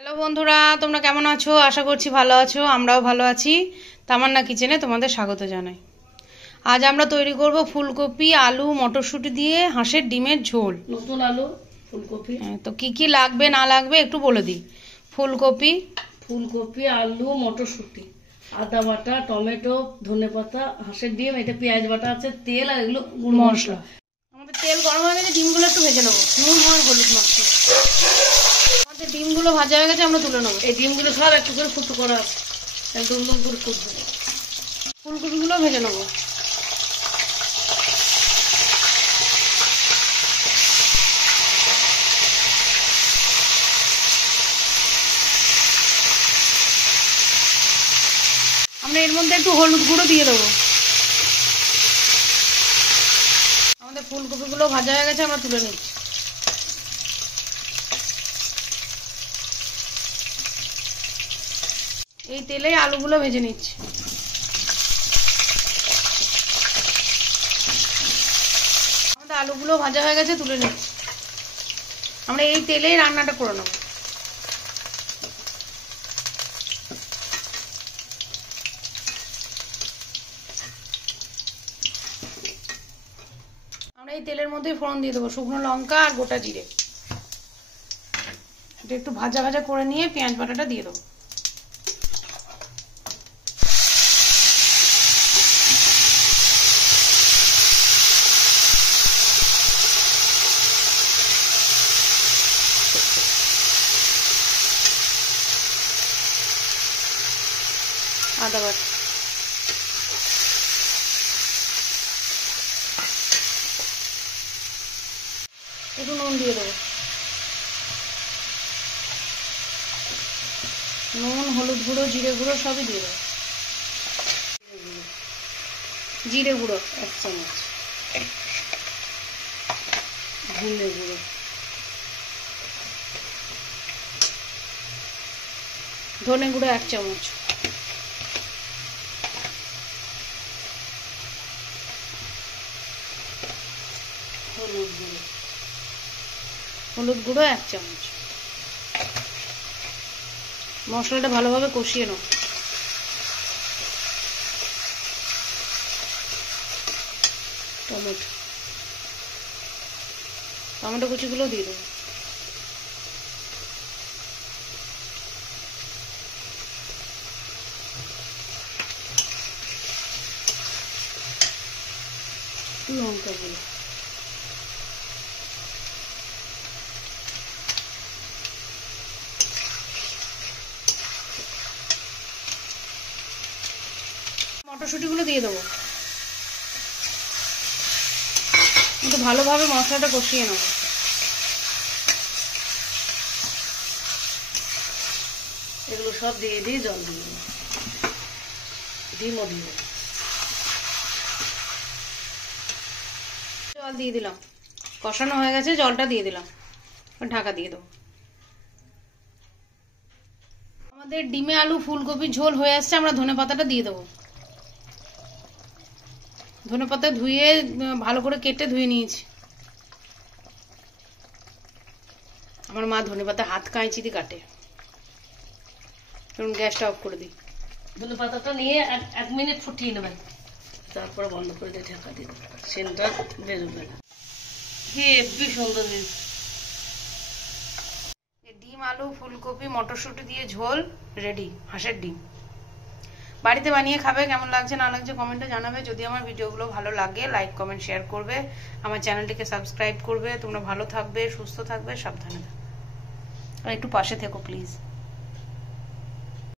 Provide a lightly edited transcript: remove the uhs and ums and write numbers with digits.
Hello বন্ধুরা, তোমরা কেমন আছো? আশা করছি ভালো আছো। আমরাও ভালো আছি। তামান্না কিচেনে তোমাদের স্বাগত জানাই। আজ আমরা তৈরি করব ফুলকপি, আলু, মটরশুঁটি দিয়ে হাঁসের ডিমের ঝোল। নতুন আলু, ফুলকপি। তো কি কি লাগবে না লাগবে একটু বলে দিই। ফুলকপি, আলু, মটরশুঁটি, আদা বাটা, টমেটো, ধনেপাতা, হাঁসের ডিম, এটা পেঁয়াজ বাটা আছে, তেল আর এগুলো গুঁড়ো মশলা। আমাদের তেল গরম হয়ে গেছে, ডিমগুলো একটু ভেজে নেবো। নুন আর হলুদ মাখিয়ে আমাদের ডিমগুলো ভাজা হয়ে গেছে, আমরা তুলে নেবো। এই ডিমগুলো সব একটু করে ফুটো করা আছে, একদম করে ফুটবে। ফুলকপিগুলো ভেজে নেবো। আমরা এর মধ্যে একটু হলুদ গুঁড়ো দিয়ে দেবো। আমাদের ফুলকপিগুলো ভাজা হয়ে গেছে, আমরা তুলে নিচ্ছি। এই তেলে আলুগুলো ভেজে নিচ্ছি। আমাদের আলুগুলো ভাজা হয়ে গেছে, তুলে নিচ্ছি। আমরা এই তেলেই রান্নাটা করে নেব। আমরা এই তেলের মধ্যে ফোড়ন দিয়ে দেবো, শুকনো লঙ্কা আর গোটা জিরে। এটা একটু ভাজা ভাজা করে নিয়ে পেঁয়াজ বাটাটা দিয়ে দেবো। আদা বাটা, একটু নুন দিয়ে দেবো। নুন, হলুদ গুঁড়ো, জিরে গুঁড়ো সবই দিয়ে দেবো। জিরে গুঁড়ো 1 চামচ, ধনে গুঁড়ো, ধনে গুঁড়ো 1 চামচ, হলুদ গুঁড়ো 1 চামচ। মশলাটা ভালোভাবে কষিয়ে নাও। টমেটো কুচিগুলো দিয়ে দেবো। লঙ্কাগুলো, মটরশুঁটিগুলো দিয়ে দেবো। একটু ভালোভাবে মশলাটা কষিয়ে নেব। এগুলো সব দিয়ে দিয়ে জল দিয়ে দেবো, ডিমও দিয়ে জল দিয়ে দিলাম। কষানো হয়ে গেছে, জলটা দিয়ে দিলাম। ঢাকা দিয়ে দেবো। আমাদের ডিমে আলু ফুলকপির ঝোল হয়ে আসছে, আমরা ধনেপাতাটা দিয়ে দেবো। ধনেপাতা ধুয়ে ভালো করে কেটে ধুয়ে নিয়েছি। আমার মা ধনেপাতা হাত কাঁচি দিয়ে কাটে। চলুন গ্যাসটা অফ করে দিই। ধনেপাতাটা নিয়ে 1 মিনিট ফুটিয়ে নেবেন, তারপরে বন্ধ করে দিয়ে ঢাকা দিয়ে দেবেন। সেন্টটা বেরোবে না। হেব্বি সুন্দর। ডিম, আলু, ফুলকপি, মটরশুঁটি দিয়ে ঝোল রেডি। হাঁসের ডিম বাড়িতে বানিয়ে খাবে। কেমন লাগছে না লাগছে কমেন্টে জানাবে। যদি আমার ভিডিওগুলো ভালো লাগে লাইক কমেন্ট শেয়ার করবে, আমার চ্যানেলটিকে সাবস্ক্রাইব করবে। তোমরা ভালো থাকবে, সুস্থ থাকবে, সাবধানে থাকবে, আর একটু পাশে থেকো প্লিজ।